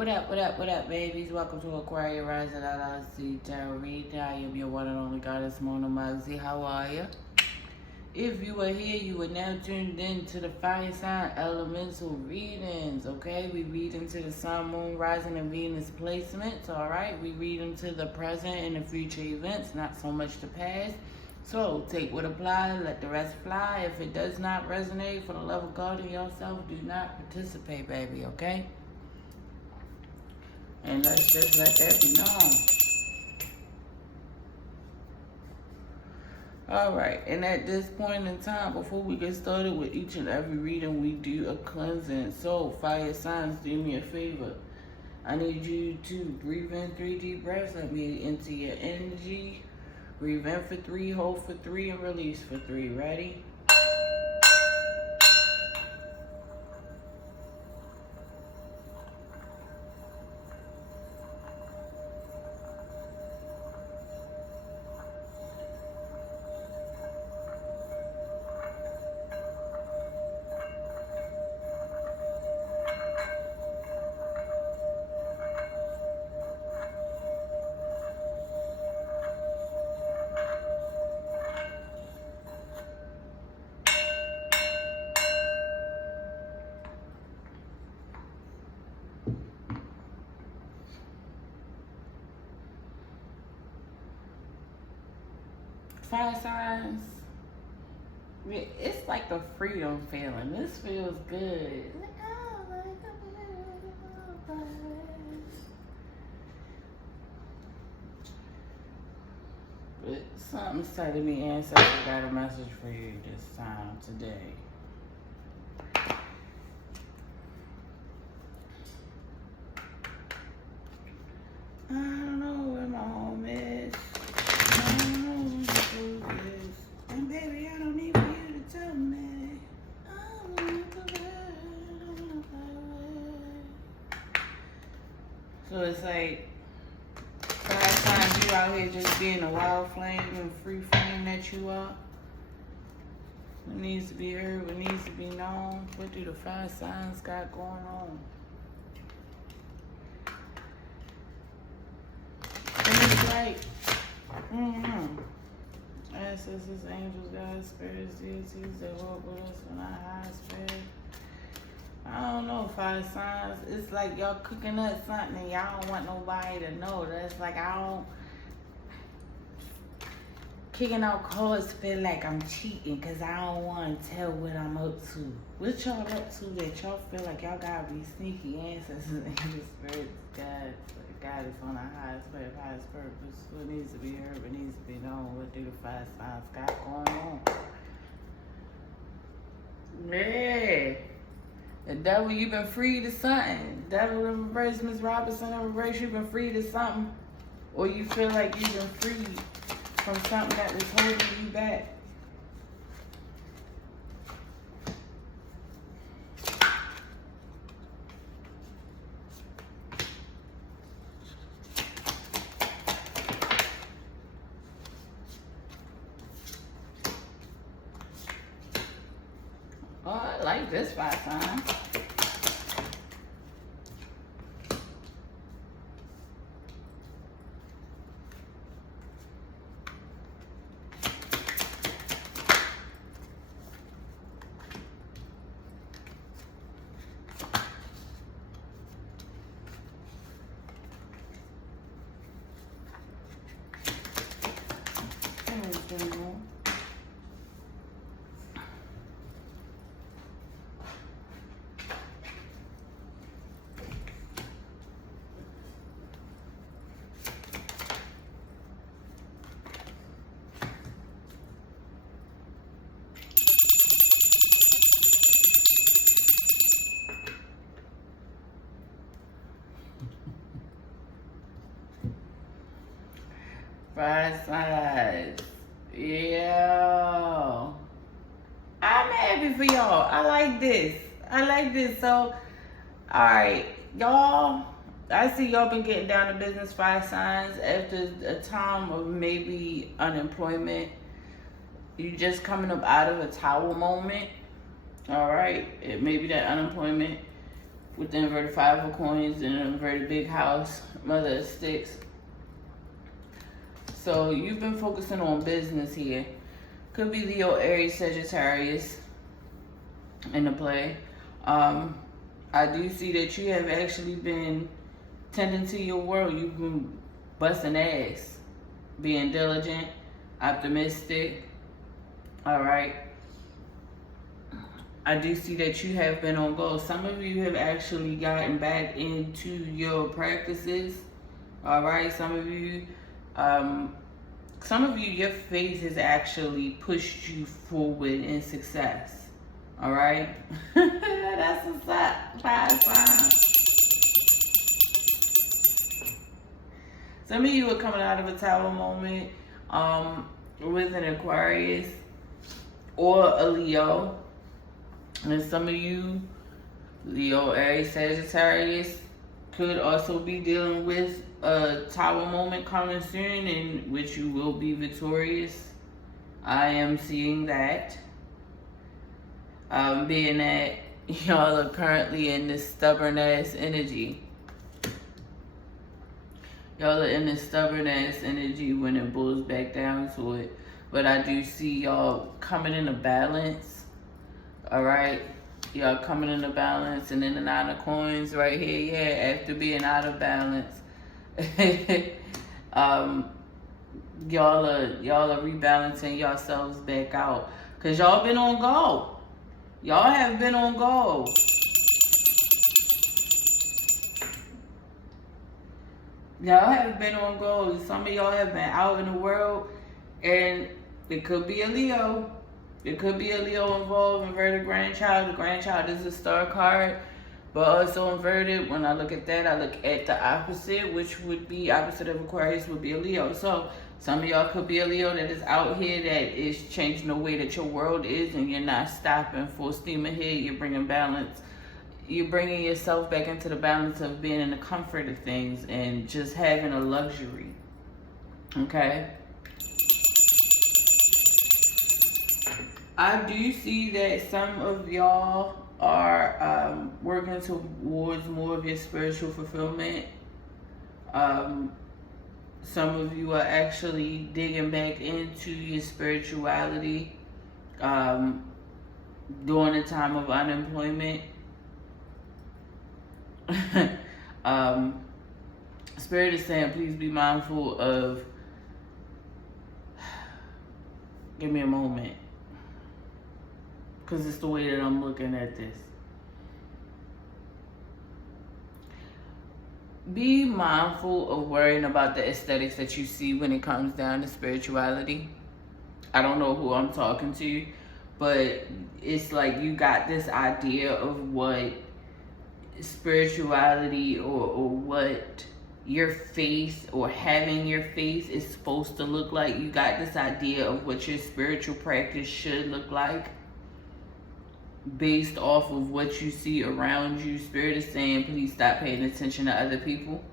What up, babies? Welcome to Aquarius Rising LLC Tarot Read. I am your one and only goddess, Mona Moxie. How are you? If you are here, you are now tuned in to the fire sign elemental readings, okay? We read into the sun, moon, rising, and Venus placements, all right? We read into the present and the future events, not so much the past. So take what applies, let the rest fly. If it does not resonate, for the love of God and yourself, do not participate, baby, okay? And let's just let that be known. Alright, and at this point in time, before we get started with each and every reading, we do a cleansing. So, fire signs, do me a favor. I need you to breathe in 3 deep breaths. Let me into your energy. Breathe in for 3, hold for 3, and release for 3. Ready? Fire signs, it's like a freedom feeling. This feels good. But something's telling me ancestors got a message for you this time today. I don't know where my home is. I don't know where the food is. And baby, I don't need for you to tell me. I want to live. So it's like, five times you out here just being a wild flame and free flame that you are. What needs to be heard, what needs to be known. What do the 5 signs got going on? And it's like, ancestors, angels, God, spirits, deities that walk with us when our high spirit. I don't know, 5 signs. It's like y'all cooking up something and y'all don't want nobody to know. That's like, I don't. Kicking out cards feel like I'm cheating because I don't want to tell what I'm up to. What y'all up to that y'all feel like y'all gotta be sneaky? Ancestors, angels, spirits, God is on our highest purpose. What needs to be heard, what needs to be known, what do the 5 signs got going on? Yeah. The devil, you've been freed to something. The devil in reverse, Miss Robinson in reverse, you've been freed to something. Or you feel like you've been freed from something that was holding you back. Oh, I like this 5 signs. Five signs. Yo. I'm happy for y'all. I like this. So, alright. Y'all, I see y'all been getting down to business, 5 signs, after a time of maybe unemployment. You just coming up out of a tower moment. Alright. It may be that unemployment. with the inverted 5 of coins and an inverted big house, mother of sticks. So you've been focusing on business here. Could be Leo, Aries, Sagittarius in the play. I do see that you have actually been tending to your world. You've been busting ass, being diligent, optimistic. All right. I do see that you have been on go. Some of you have actually gotten back into your practices. All right. Some of you, your faith has actually pushed you forward in success. All right. That's what's up. 5 signs. Some of you are coming out of a Tower moment with an Aquarius or a Leo. And some of you, Leo, Aries, Sagittarius, could also be dealing with a Tower moment coming soon in which you will be victorious. I am seeing that. Being that y'all are currently in this stubborn ass energy. Y'all are in this stubborn ass energy when it boils back down to it. But I do see y'all coming into balance. All right. Y'all coming into balance. And then the 9 of coins right here. Yeah, after being out of balance. Y'all are rebalancing yourselves back out. Because y'all been on go. Y'all have been on go. Y'all have been on go. Some of y'all have been out in the world, and it could be a Leo. It could be a Leo involved, inverted grandchild. The grandchild is a star card, but also inverted. When I look at that, I look at the opposite, which would be opposite of Aquarius would be a Leo. So some of y'all could be a Leo that is out here that is changing the way that your world is, and you're not stopping full steam ahead. You're bringing balance. You're bringing yourself back into the balance of being in the comfort of things and just having a luxury. Okay? I do see that some of y'all are working towards more of your spiritual fulfillment. Some of you are actually digging back into your spirituality during a time of unemployment. Spirit is saying, please be mindful of, give me a moment, because it's the way that I'm looking at this. Be mindful of worrying about the aesthetics that you see when it comes down to spirituality. I don't know who I'm talking to, but it's like you got this idea of what spirituality or what your faith or having your faith is supposed to look like. You got this idea of what your spiritual practice should look like based off of what you see around you. Spirit is saying, please stop paying attention to other people.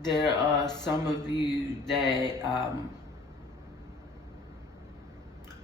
There are some of you that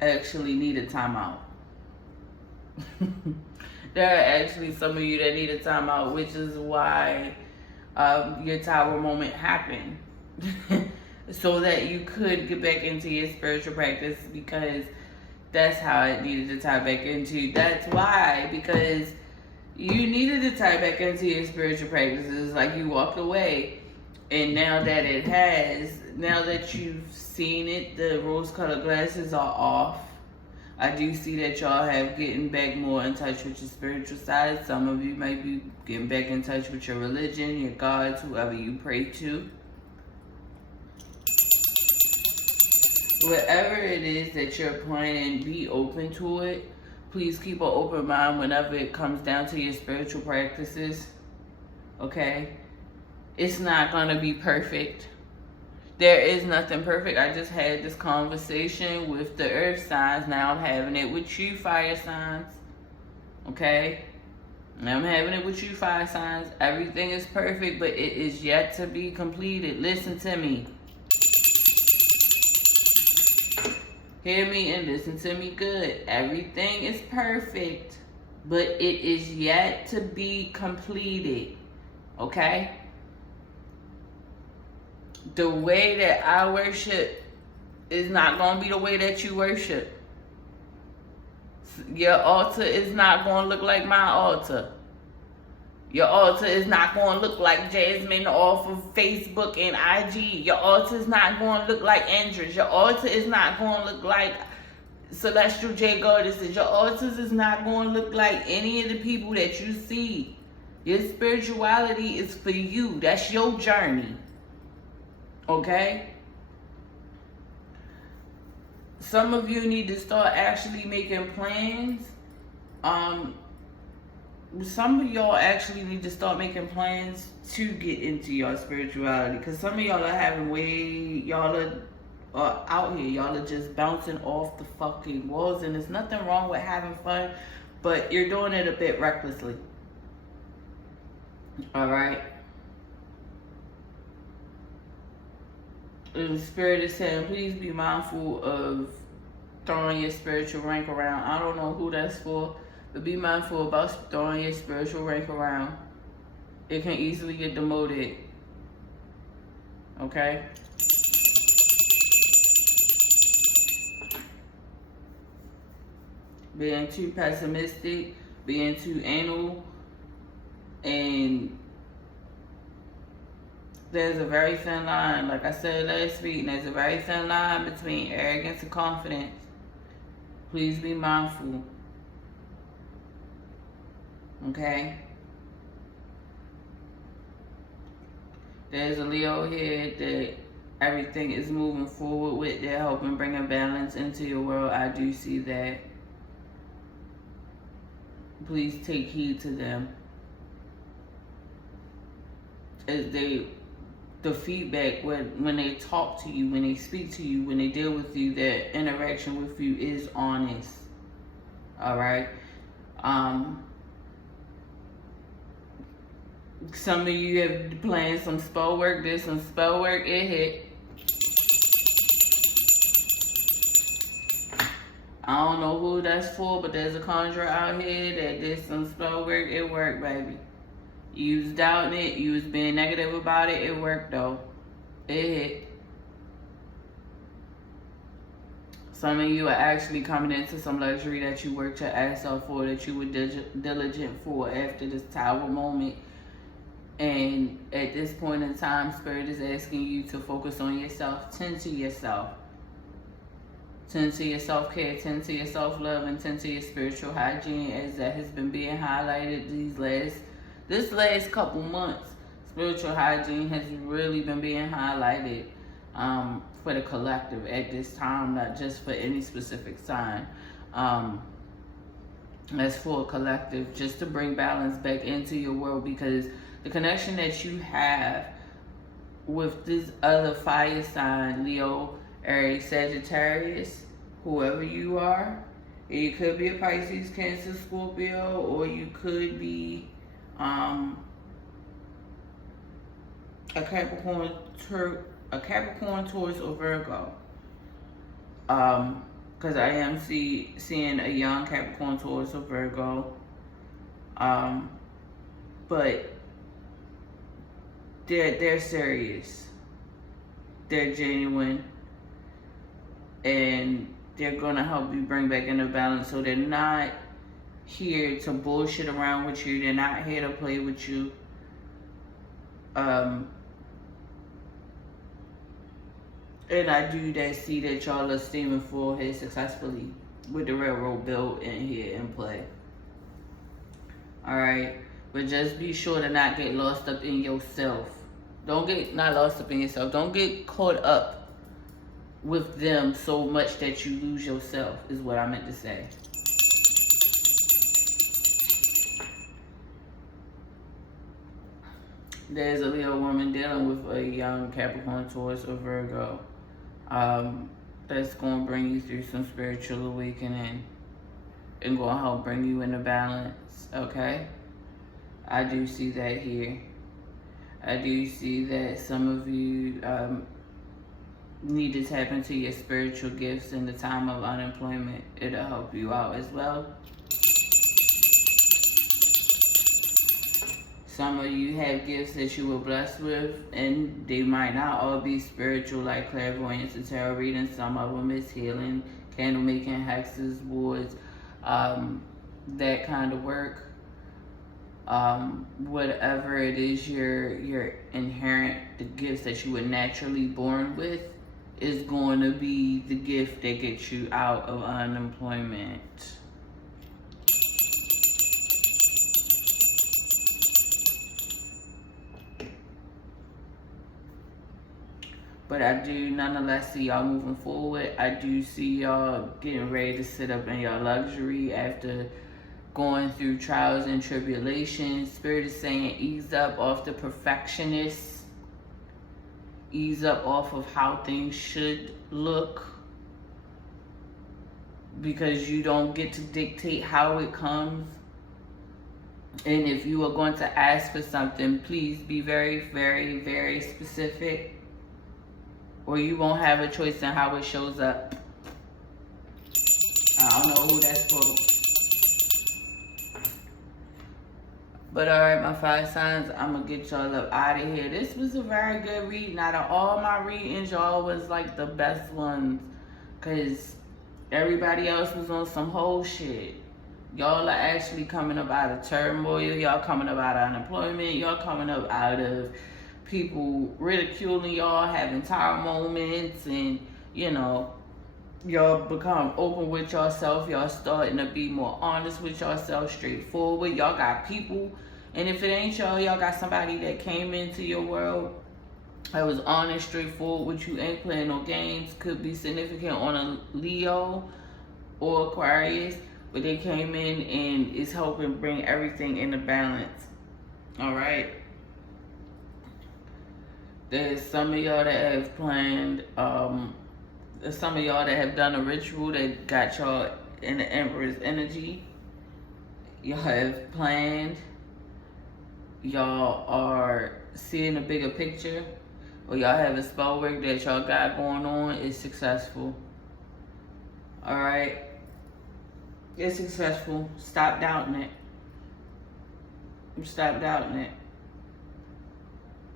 actually need a timeout. There are actually some of you that need a timeout, which is why your Tower moment happened. So that you could get back into your spiritual practice, because that's how it needed to tie back into. That's why, because you needed to tie back into your spiritual practices. Like you walked away, and now that it has, now that you've seen it, the rose-colored glasses are off. I do see that y'all have getting back more in touch with your spiritual side. Some of you might be getting back in touch with your religion, your gods, whoever you pray to. Whatever it is that you're planning, be open to it. Please keep an open mind whenever it comes down to your spiritual practices. Okay? It's not going to be perfect. There is nothing perfect. I just had this conversation with the earth signs. Now I'm having it with you, fire signs. Okay? Now I'm having it with you, fire signs. Everything is perfect, but it is yet to be completed. Listen to me. Hear me and listen to me good. Everything is perfect, but it is yet to be completed. Okay? The way that I worship is not going to be the way that you worship. Your altar is not going to look like my altar. Your altar is not going to look like Jasmine off of Facebook and IG. Your altar is not going to look like Andrews. Your altar is not going to look like Celestial J. Goddesses. Your altars is not going to look like any of the people that you see. Your spirituality is for you. That's your journey. Okay? Some of you need to start actually making plans. Some of y'all actually need to start making plans to get into your spirituality. Because some of y'all are having y'all are out here. Y'all are just bouncing off the fucking walls. And there's nothing wrong with having fun. But you're doing it a bit recklessly. Alright? The Spirit is saying, please be mindful of throwing your spiritual rank around. I don't know who that's for, but be mindful about throwing your spiritual rank around. It can easily get demoted. Okay? Being too pessimistic, being too anal, and there's a very thin line, like I said last week, there's a very thin line between arrogance and confidence. Please be mindful. Okay? There's a Leo here that everything is moving forward with. They're helping bring a balance into your world. I do see that. Please take heed to them. As the feedback when they talk to you, when they speak to you, when they deal with you, their interaction with you is honest. Alright? Some of you have planned some spell work. There's some spell work. It hit. I don't know who that's for, but there's a conjurer out here that did some spell work. It worked, baby. You was doubting it. You was being negative about it. It worked, though. It hit. Some of you are actually coming into some luxury that you worked your ass off for, that you were diligent for after this tower moment. And at this point in time, Spirit is asking you to focus on yourself. Tend to yourself. Tend to your self-care. Tend to your self-love. And tend to your spiritual hygiene, as that has been being highlighted this last couple months. Spiritual hygiene has really been being highlighted for the collective at this time, not just for any specific sign. As for a collective, just to bring balance back into your world, because the connection that you have with this other fire sign, Leo, Aries, Sagittarius, whoever you are, you could be a Pisces, Cancer, Scorpio, or you could be a Capricorn, Taurus, or Virgo. Because I am seeing a young Capricorn, Taurus, or Virgo. But they're serious. They're genuine. And they're gonna help you bring back into balance. So they're not here to bullshit around with you. They're not here to play with you. And I do see that y'all are steaming full head successfully with the railroad built in here in play. Alright? But just be sure to not get lost up in yourself. Not lost up in yourself. Don't get caught up with them so much that you lose yourself, is what I meant to say. There's a Leo woman dealing with a young Capricorn, Taurus, or Virgo. That's going to bring you through some spiritual awakening and going to help bring you into balance, okay? I do see that here. I do see that some of you need to tap into your spiritual gifts in the time of unemployment. It'll help you out as well. Some of you have gifts that you were blessed with, and they might not all be spiritual, like clairvoyance and tarot reading. Some of them is healing, candle making, hexes, wards, that kind of work. Whatever it is your inherent, the gifts that you were naturally born with, is going to be the gift that gets you out of unemployment. But I do nonetheless see y'all moving forward. I do see y'all getting ready to sit up in your luxury after going through trials and tribulations. Spirit is saying ease up off the perfectionist. Ease up off of how things should look. Because you don't get to dictate how it comes. And if you are going to ask for something, please be very, very, very specific, or you won't have a choice in how it shows up. I don't know who that's for. But alright, my fire signs, I'm going to get y'all up out of here. This was a very good reading. Out of all my readings, y'all was like the best ones. Because everybody else was on some whole shit. Y'all are actually coming up out of turmoil. Y'all coming up out of unemployment. Y'all coming up out of people ridiculing y'all, having tower moments, and y'all become open with yourself. Y'all starting to be more honest with yourself, straightforward. Y'all got people, and if it ain't y'all got somebody that came into your world that was honest, straightforward with you, ain't playing no games. Could be significant on a Leo or Aquarius, but they came in and is helping bring everything into balance. All right. There's some of y'all that have planned, there's some of y'all that have done a ritual that got y'all in the Emperor's energy. Y'all have planned. Y'all are seeing a bigger picture. Or y'all have a spell work that y'all got going on is successful. Alright? It's successful. Stop doubting it. Stop doubting it.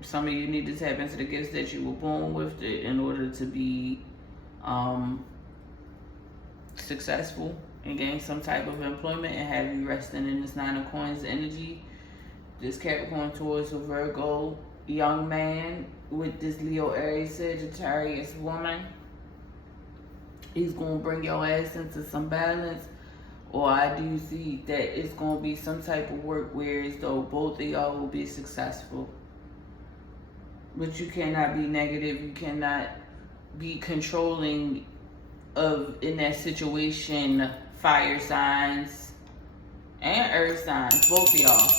Some of you need to tap into the gifts that you were born with in order to be successful and gain some type of employment and have you resting in this Nine of Coins energy. This Capricorn, Taurus, or Virgo young man with this Leo, Aries, Sagittarius woman. He's going to bring your ass into some balance. Or I do see that it's going to be some type of work where as though both of y'all will be successful. But you cannot be negative. You cannot be controlling in that situation. Fire signs and earth signs. Both of y'all.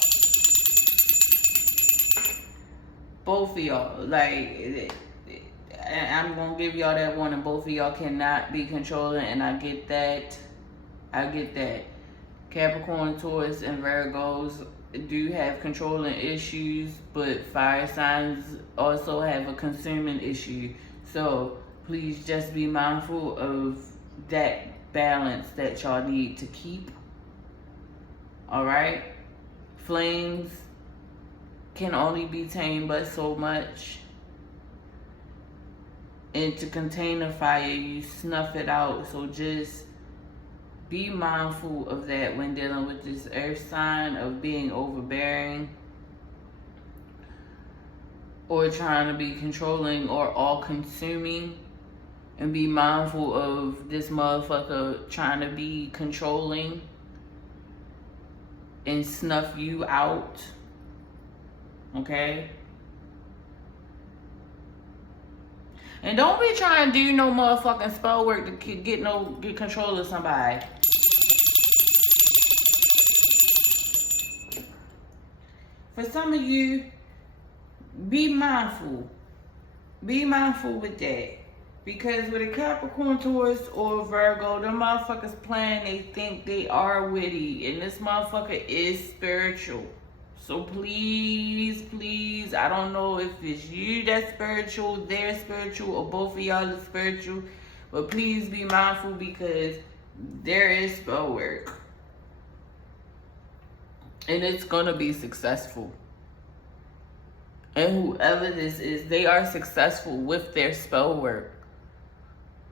Both of y'all. Like, I'm going to give y'all that warning. Both of y'all cannot be controlling. And I get that. I get that. Capricorn, Taurus, and Virgos do have controlling issues, but fire signs also have a consuming issue. So please just be mindful of that balance that y'all need to keep. Alright? Flames can only be tamed but so much. And to contain a fire, you snuff it out. So just be mindful of that when dealing with this earth sign of being overbearing or trying to be controlling or all-consuming. And be mindful of this motherfucker trying to be controlling and snuff you out. Okay? And don't be trying to do no motherfucking spell work to get control of somebody. For some of you, be mindful. Be mindful with that. Because with a Capricorn, Taurus, or Virgo, them motherfuckers playing, they think they are witty. And this motherfucker is spiritual. So please, please, I don't know if it's you that's spiritual, they're spiritual, or both of y'all are spiritual, but please be mindful because there is spell work. And it's going to be successful. And whoever this is, they are successful with their spell work.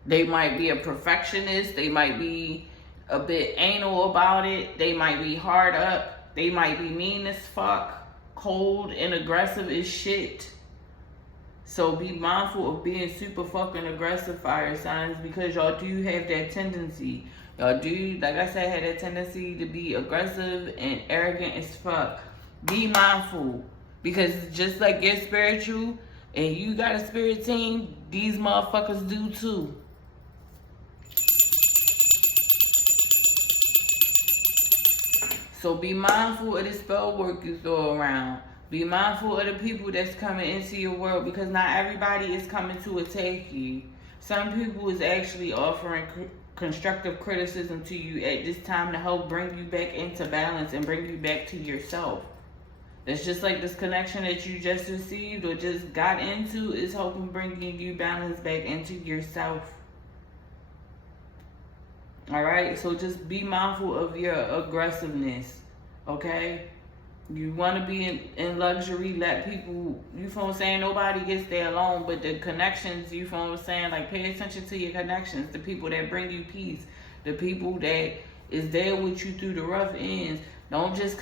They might be a perfectionist. They might be a bit anal about it. They might be hard up. They might be mean as fuck, cold and aggressive as shit. So be mindful of being super fucking aggressive, fire signs, because y'all do have that tendency. Y'all do, like I said, have that tendency to be aggressive and arrogant as fuck. Be mindful, because just like you're spiritual and you got a spirit team, these motherfuckers do too. So be mindful of the spell work you throw around. Be mindful of the people that's coming into your world, because not everybody is coming to attack you. Some people is actually offering constructive criticism to you at this time to help bring you back into balance and bring you back to yourself. It's just like this connection that you just received or just got into is helping bringing you balance back into yourself. All right, so just be mindful of your aggressiveness, okay? You want to be in luxury, let people, you feel what I'm saying, nobody gets there alone, but the connections, you feel what I'm saying, like pay attention to your connections, the people that bring you peace, the people that is there with you through the rough ends. Don't just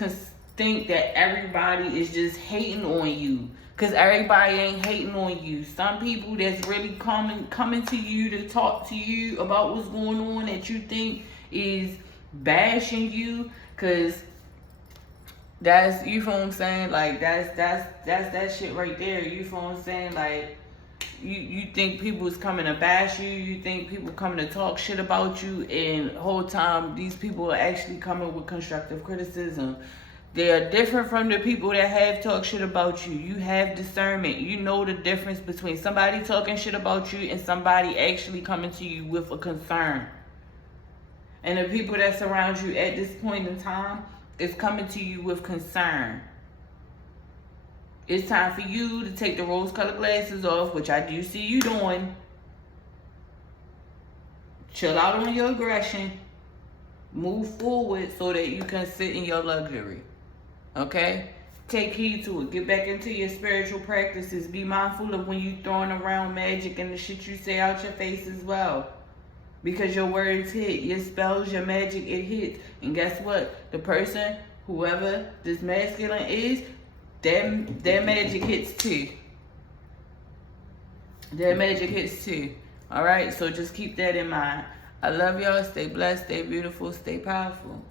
think that everybody is just hating on you, because everybody ain't hating on you. Some people that's really coming to you to talk to you about what's going on that you think is bashing you, because that's, you feel what I'm saying, like that's that shit right there. You feel what I'm saying, like you think people is coming to bash you, you think people coming to talk shit about you, and the whole time these people are actually coming with constructive criticism. They are different from the people that have talked shit about you. You have discernment. You know the difference between somebody talking shit about you and somebody actually coming to you with a concern. And the people that surround you at this point in time is coming to you with concern. It's time for you to take the rose-colored glasses off, which I do see you doing. Chill out on your aggression. Move forward so that you can sit in your luxury. Okay? Take heed to it. Get back into your spiritual practices. Be mindful of when you throwing around magic and the shit you say out your face as well. Because your words hit. Your spells, your magic, it hits. And guess what? The person, whoever this masculine is, their magic hits too. Their magic hits too. Alright? So just keep that in mind. I love y'all. Stay blessed. Stay beautiful. Stay powerful.